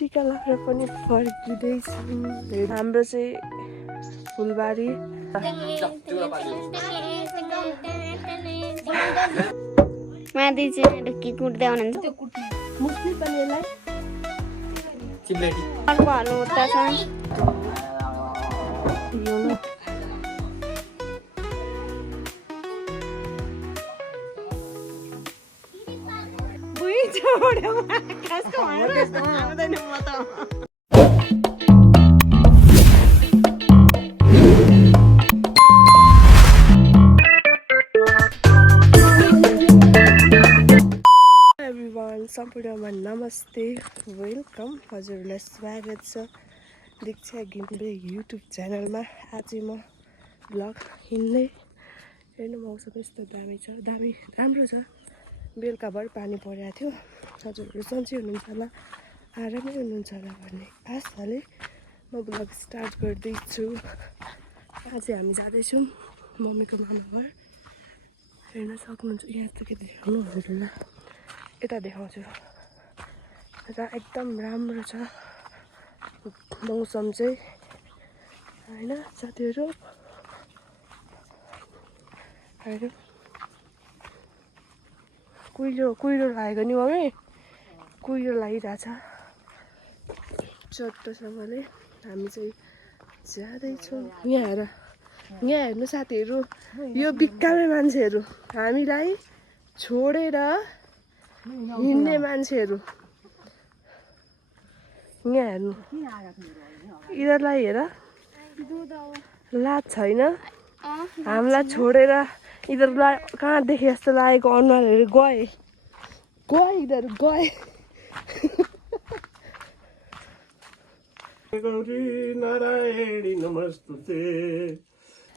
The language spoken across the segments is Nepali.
टिका लगाएर पनि फर्किँदैछौँ। हाम्रो चाहिँ फुलबारी। माथि चाहिँ ढुक्की कुट्दै हुनुहुन्छ। मुस्लिम पनि यसलाई अर्को हाल्नु उता छ। एभ्रिवान, सम्पूर्णमा नमस्ते, वेलकम। हजुरहरूलाई स्वागत छ दीक्षा घिम्रे युट्युब च्यानलमा। आज म भ्लग हिँड्दै हेर्नु मौसम यस्तो दामी छ, राम्रो छ। बेलुकाभर पानी परेको थियो। हजुरहरू सन्चै हुनुहुन्छ होला, आरामै हुनुहुन्छ होला भन्ने आशाले म भ्लग स्टार्ट गर्दैछु। आज हामी जाँदैछौँ मम्मीको मामा घर। हेर्न सक्नुहुन्छ, यहाँ त के देखाउनु हजुरलाई, यता देखाउँछु। र एकदम राम्रो छ मौसम चाहिँ, होइन साथीहरू। हेर्नु कुहिरो लागेको नि मम्मी, कुहिरो लागिरहेछ चट्टोसँगले। हामी चाहिँ जाँदैछौँ। यहाँ हेर्नु साथीहरू, यो बिक्कामे मान्छेहरू, हामीलाई छोडेर हिँड्ने मान्छेहरू। यहाँ हेर्नु, यिनीहरूलाई हेर, लाज छैन। हामीलाई छोडेर यिनीहरूलाई कहाँ देखे जस्तो लागेको अनुहारहरू गए यिनीहरू गए।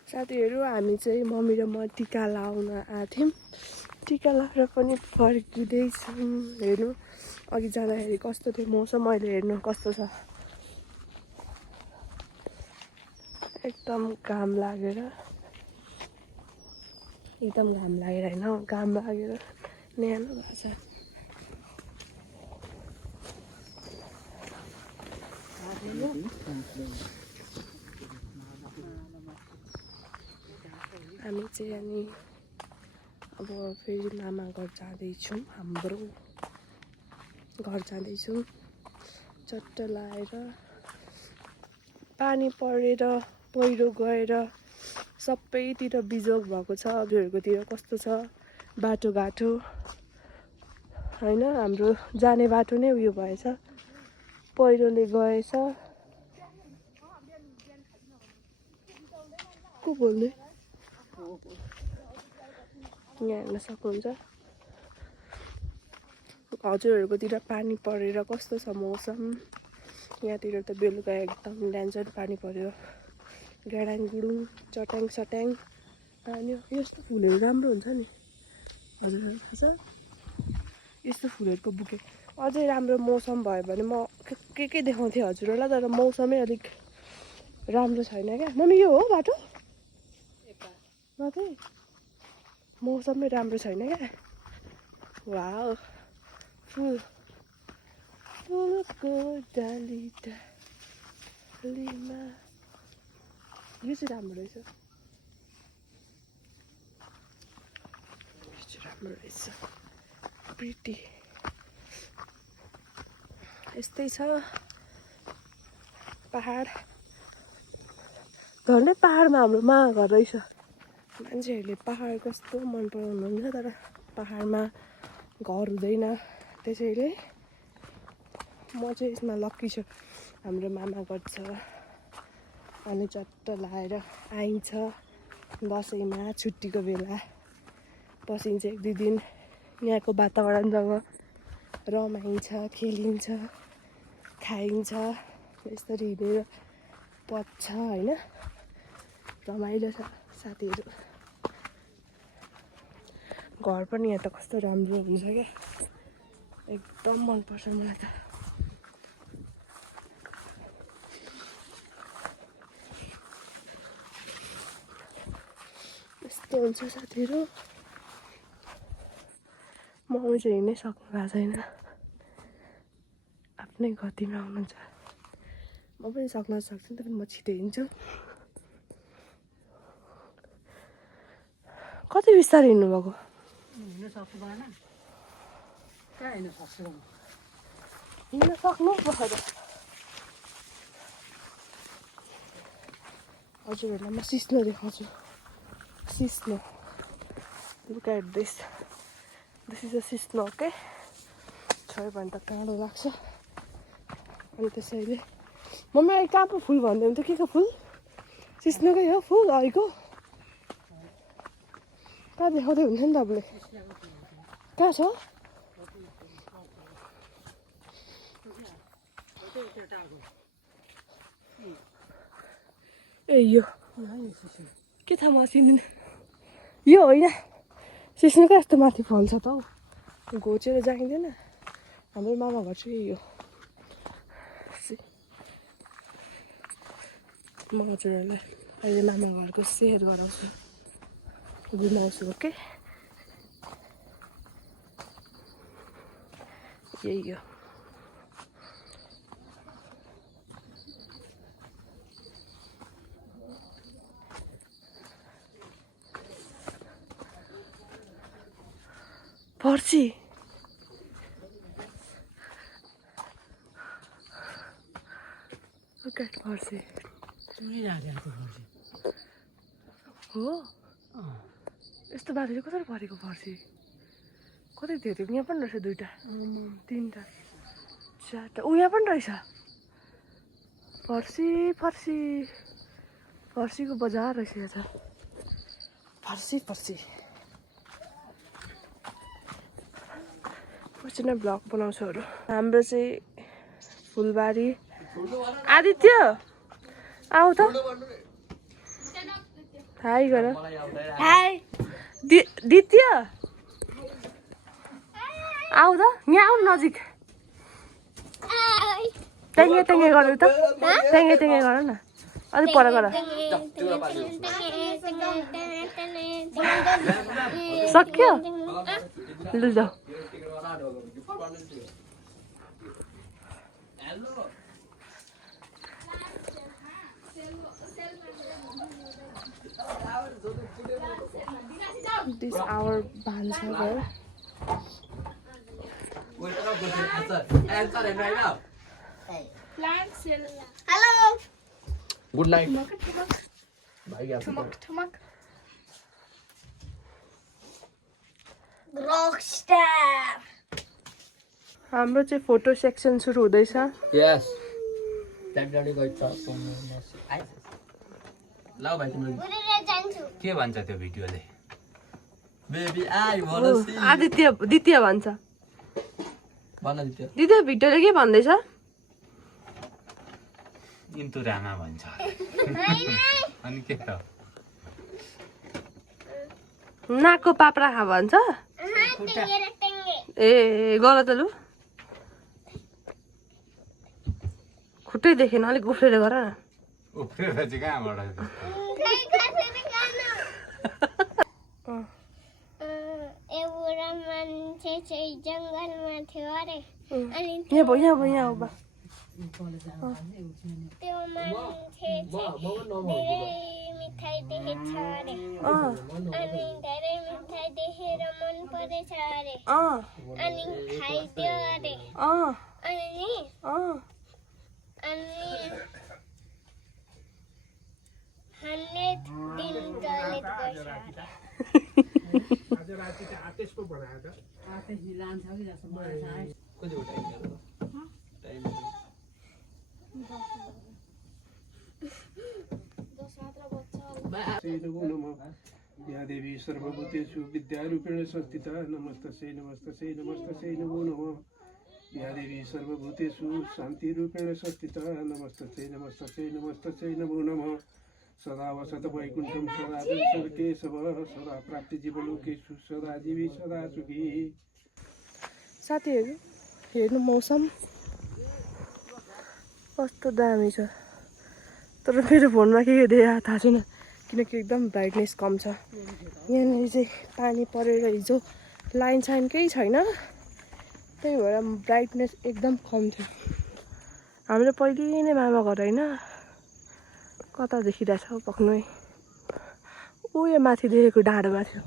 साथीहरू, हामी चाहिँ मम्मी र म टिका लाउन आएको थियौँ। टिका लगाएर पनि फर्किँदैछौँ। हेर्नु अघि जाँदाखेरि कस्तो थियो मौसम, अहिले हेर्नु कस्तो छ। एकदम घाम लागेर होइन, घाम लागेर न्यानो भएको छ। हामी चाहिँ अनि अब फेरि मामा घर जाँदैछौँ, हाम्रो घर जाँदैछौँ। चट्ट लाएर पानी परेर पहिरो गएर सबैतिर बिजोग भएको छ। अरूहरूकोतिर कस्तो छ बाटोघाटो, होइन हाम्रो जाने बाटो नै उयो भएछ, पहिरोले गएछ। को बोल्ने, यहाँ हेर्न सक्नुहुन्छ। हजुरहरूकोतिर पानी परेर कस्तो छ मौसम। यहाँतिर त बेलुका एकदम डेन्जर पानी पर्यो, गाडाङ गुडुङ चट्याङ सट्याङ। अनि यस्तो फुलहरू राम्रो हुन्छ नि, हजुरहरू थाहा छ। यस्तो फुलहरूको बुके अझै राम्रो मौसम भयो भने म के देखाउँथेँ हजुरहरूलाई, तर मौसमै अलिक राम्रो छैन क्या। मम्मी यो हो बाटो मात्रै, मौसमै राम्रो छैन क्या। वाउ, फुलको डाली डालीमा, यो चाहिँ राम्रो रहेछ, प्रिटी। यस्तै छ पहाड, झन्डै पहाडमा हाम्रो मामा घर रहेछ। मान्छेहरूले पहाड कस्तो मन पराउनुहुन्छ, तर पहाडमा घर हुँदैन। त्यसैले म चाहिँ यसमा लक्की छु, हाम्रो मामा घर छ। अनि चट्ट लाएर आइन्छ दसैँमा, छुट्टीको बेला बसिन्छ 1-2 दिन। यहाँको वातावरणसँग रमाइन्छ, खेलिन्छ, खाइन्छ। यसरी हिँडेर पच्छ, होइन रमाइलो छ साथीहरू। घर पनि यहाँ त कस्तो राम्रो हुन्छ क्या, एकदम मनपर्छ मलाई त। यस्तो हुन्छ साथीहरू। मम्मी चाहिँ हिँड्नै सक्नु भएको छैन, आफ्नो आफ्नै गतिमा आउनुहुन्छ म पनि सक्न सक्छु नि त म छिटो हिँड्छु कति बिस्तारै हिँड्नु भएको हिँड्न सक्छु भएन कहाँ हिँड्न सक्छु हिँड्न सक्नु भयो त हजुरहरूलाई म सिस्नो देखाउँछु सिस्नो look at this is a सिस्नो ओके छोयो भने त काँडो लाग्छ अनि त्यसैले मम्मी अहिले कहाँ पो फुल भन्दै हुन्छ के को फुल सिस्नोकै हो फुल अहिलेको कहाँ देखाउँदै हुन्छ नि तपाईँले कहाँ छ ए यो के थाहा म चिन्दिनँ यो होइन सिस्नुको यस्तो माथि फल्छ त हौ घोचेर जाइँदैन हाम्रो मामा घर चाहिँ यही हो म हजुरहरूलाई अहिले मामा घरको सेयर गराउँछु घुमाउँछु ओके यही हो पर्सी पर्सी हो यस्तो बाटो चाहिँ कसरी परेको पर्सी कतै थियो त्यो यहाँ पनि रहेछ दुईवटा तिनवटा चारवटा यहाँ पनि रहेछ पर्सी पर्सी पर्सीको बजार रहेछ यहाँ त पर्सी पर्सी पछि नै ब्लग बनाउँछुहरू हाम्रो चाहिँ फुलबारी आदित्य आऊ त हाई गर हाई दित्य आऊ त यहाँ आऊ नजिक टेङ्गे टेङ्गे गरौ त टेङ्गे टेङ्गे गर न अलिक पर गर सक्यो लु जाऊ This our Bansagar. Hello good night rockstar हाम्रो चाहिँ फोटो सेक्सन सुरु हुँदैछ यस ट्याक्टाडी गइछ ल भाइ तिम्रो जान्छु के भन्छ त्यो भिडियोले baby I want see Aditya दित्य भन्छ भन दित्य दित्य भिडियोले के भन्दैछ इन्तु रामा भन्छ अनि के त नाकको पाप्रा खा भन्छ ए गर त लु खुट्टै देखेन अलिक उफ्रेर गर न उफ्रेर चाहिँ कहाँबाट एउटा मान्छे चाहिँ जङ्गलमा थियो अरे अनि यहाँ भयो यहाँ भयो यहाँ हो बा त्यो मान्छे चाहिँ धेरै मिठाई देखेछ अरे अनि धेरै मिठाई देखेर मन परेछ अरे अनि खाइदियो अरे अनि अनि 100 दिन टोयलेट गर्छ अरे आज राति त आतेश पो बनायो त आतेश नि लान्छ कि जस्तो मलाई कति हो टाइम या देवी सर्वभूतेषु विद्यारूपेण संस्थिता नमस्तस्यै नमस्तस्यै नमस्तस्यै नमो नमः या देवी सर्वभूतेषु शान्तिरूपेण संस्थिता नमस्तस्यै नमस्तस्यै नमस्तस्यै नमो नमः सदा वसत वैकुण्ठं सदा केशव सदा प्राप्ति जीवलोकेषु सदा जीवी सदा सुखी साथीहरू हेर्नु मौसम कस्तो दामी छ तर मेरो फोनमा के देखाएको थाहा छैन किनकि एकदम ब्राइटनेस कम छ यहाँनिर चाहिँ पानी परेर हिजो लाइन साइन केही छैन त्यही भएर ब्राइटनेस एकदम कम थियो हाम्रो पहिले नै मामा घर होइन कता देखिरहेछ हौ पक्नै यो माथि देखेको डाँडोमा थियो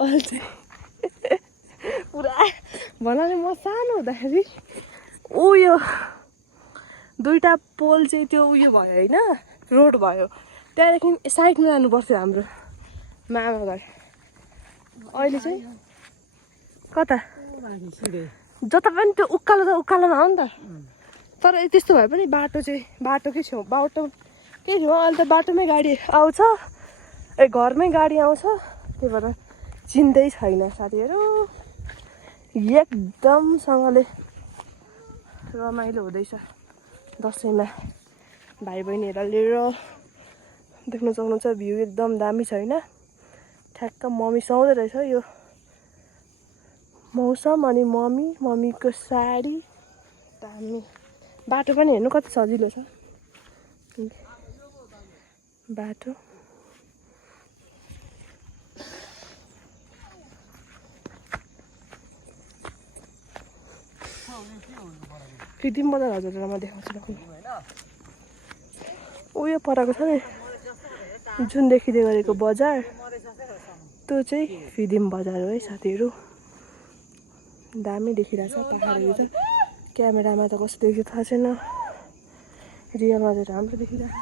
अहिले चाहिँ पुरा भन्नाले म सानो हुँदाखेरि यो दुईटा पोल चाहिँ त्यो उयो भयो होइन रोड भयो त्यहाँदेखि साइडमा जानु पर्थ्यो हाम्रो मामा घर अहिले चाहिँ कता जता पनि त्यो उकालोमा हो नि त तर त्यस्तो भए पनि बाटो के छेउ बाटो के छेउ अहिले त बाटोमै गाडी आउँछ घरमै गाडी आउँछ त्यही भएर चिन्दै छैन साथीहरू एकदमसँगले रमाइलो हुँदैछ दसैँमा भाइ बहिनीहरूलाई लिएर देख्न सक्नुहुन्छ भ्यू एकदम दामी छ होइन ठ्याक्क मम्मी सुहाउँदै रहेछ यो मौसम अनि मम्मीको साडी दामी बाटो पनि हेर्नु कति सजिलो छ बाटो फिदिम बजार हजुरलाई म देखाउँछु उयो पराको छ नि जुन देखिँदै गरेको बजार त्यो चाहिँ फिदिम बजार हो है साथीहरू दामी देखिरहेछ पहाडहरू त क्यामेरामा त कस्तो देख्यो थाहा छैन रियलमा चाहिँ राम्रो देखिरहेछ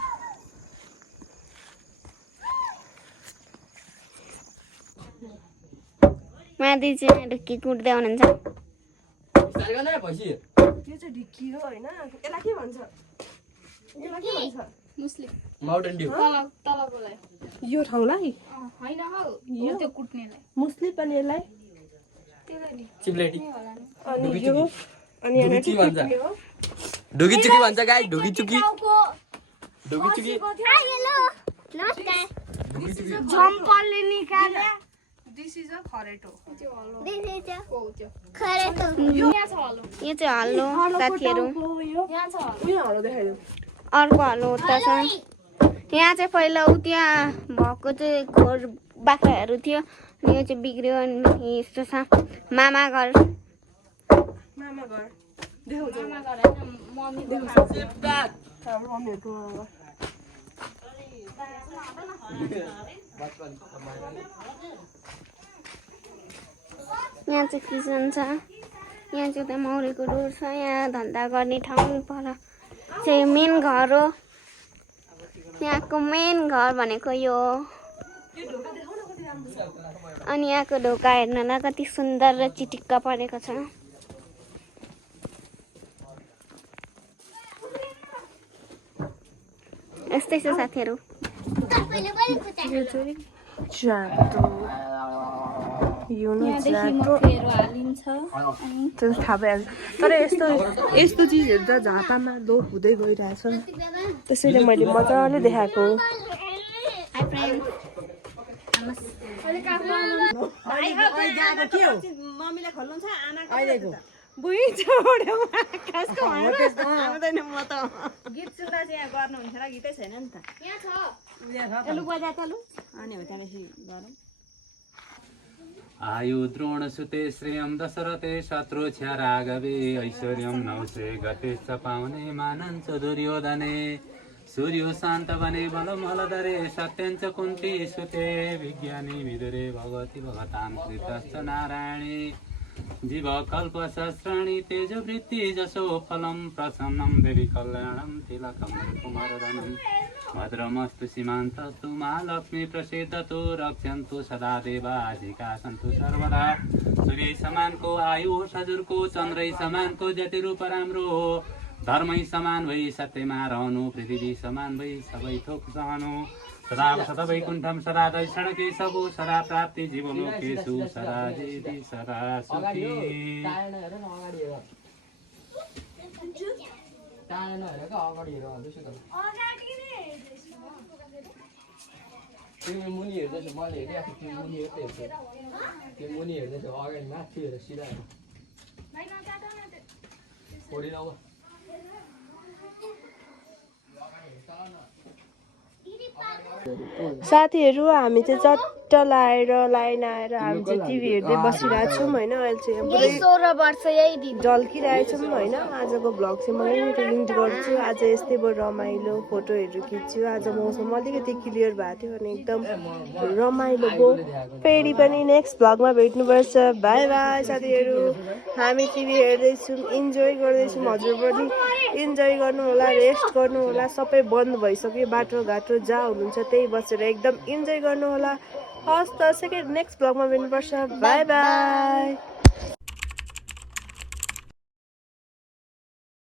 माथि चाहिँ ढुक्की कुट्दै हुनुहुन्छ यो चाहिँ ढिक्की हो होइन यसलाई के भन्छ माउन्टेन ड्यू यो ठाउँलाई मुस्लिम पनि यसलाई चिप्लेटी अनि यो अनि ढुकी भन्छ ढुकीचुकी भन्छ गाई ढुकीचुकी झम्पलले निकाले दिस इज अ खरेटो यो चाहिँ हल्लो साथीहरू उयो हलो देखाइदियो अर्को हल्लो त छ यहाँ चाहिँ पहिला उ त्यहाँ भएको चाहिँ खोर बाख्राहरू थियो अनि यो चाहिँ बिग्रियो अनि यस्तो छ मामा घर देखाउँछ हाम्रो मम्मीहरूको मामा यहाँ चाहिँ किचन छ यहाँ चाहिँ उता मौरीको डोर छ यहाँ धन्दा गर्ने ठाउँ पर चाहिँ मेन घर हो यहाँको मेन घर भनेको यो हो अनि यहाँको ढोका हेर्नलाई कति सुन्दर र चिटिक्क परेको छ यस्तै छ साथीहरू थाहा भइहाल्छ तर यस्तो चिजहरू त झापामा लोप हुँदै गइरहेछ त्यसैले मैले मजाले देखाएको गीत सुन्दा चाहिँ यहाँ गर्नुहुन्छ र गीतै छैन नि त आयु द्रोण सुते श्रेयम दशरथे शत्रु छ्या राघवे ऐश्वर्यम नौसे गते च पाउने मानन्छ दुर्योधने सूर्यो शान्त बने बलम हलधरे सत्यञ्च कुन्ती सुते विज्ञानी विदुरे भगवती भगतां कृतश्च नारायणी जीव कल्प सहस्राणि तेजवृत्ति जसो फलम प्रसन्नं देवी कल्याणं तिलकं कुमारधनं भद्रमस्तु सीमान्तस्तु महालक्ष्मी प्रसीदतु रक्षन्तु सदा देवाधिका सन्तु सर्वदा सूर्य समानको आयु हजुरको चन्द्रै समानको जति रूप राम्रो हो धर्मै समान भई सत्यमा रहनु पृथ्वी समान भई सबै थोक सहनु सदा सदा वैकुण्ठम सदा दर्शन केशवो सदा प्राप्ति जीवलोकेषु सदा जेति सदा सुखी तिमी मुनि हेर्दैछौ मैले हेरिरहेको तिमी मुनि हेर्दै त्यो मुनि हेर्दैछौ अगाडि माथि हेर सिधा साथीहरू हामी चाहिँ छिट्ट लाइन आएर हामी चाहिँ टिभी हेर्दै बसिरहेको छौँ होइन अहिले चाहिँ यहाँ पुरै 16 वर्ष यही दिन ढल्किरहेछौँ होइन आजको भ्लग चाहिँ म यहीँ एन्ड गर्छु आज यस्तै भयो रमाइलो फोटोहरू खिच्छु आज मौसम अलिकति क्लियर भएको थियो अनि एकदम रमाइलो भयो फेरि पनि नेक्स्ट भ्लगमा भेट्नुपर्छ बाई बाई साथीहरू हामी टिभी हेर्दैछौँ इन्जोय गर्दैछौँ हजुर पनि इन्जोय गर्नु होला रेस्ट गर्नु होला सबै बन्द भइसक्यो बाटोघाटो जहाँ हुनुहुन्छ त्यही बसेर एकदम इन्जोय गर्नु होला हस् त सेकेन्ड नेक्स्ट भ्लगमा भेट्नुपर्छ बाई बाई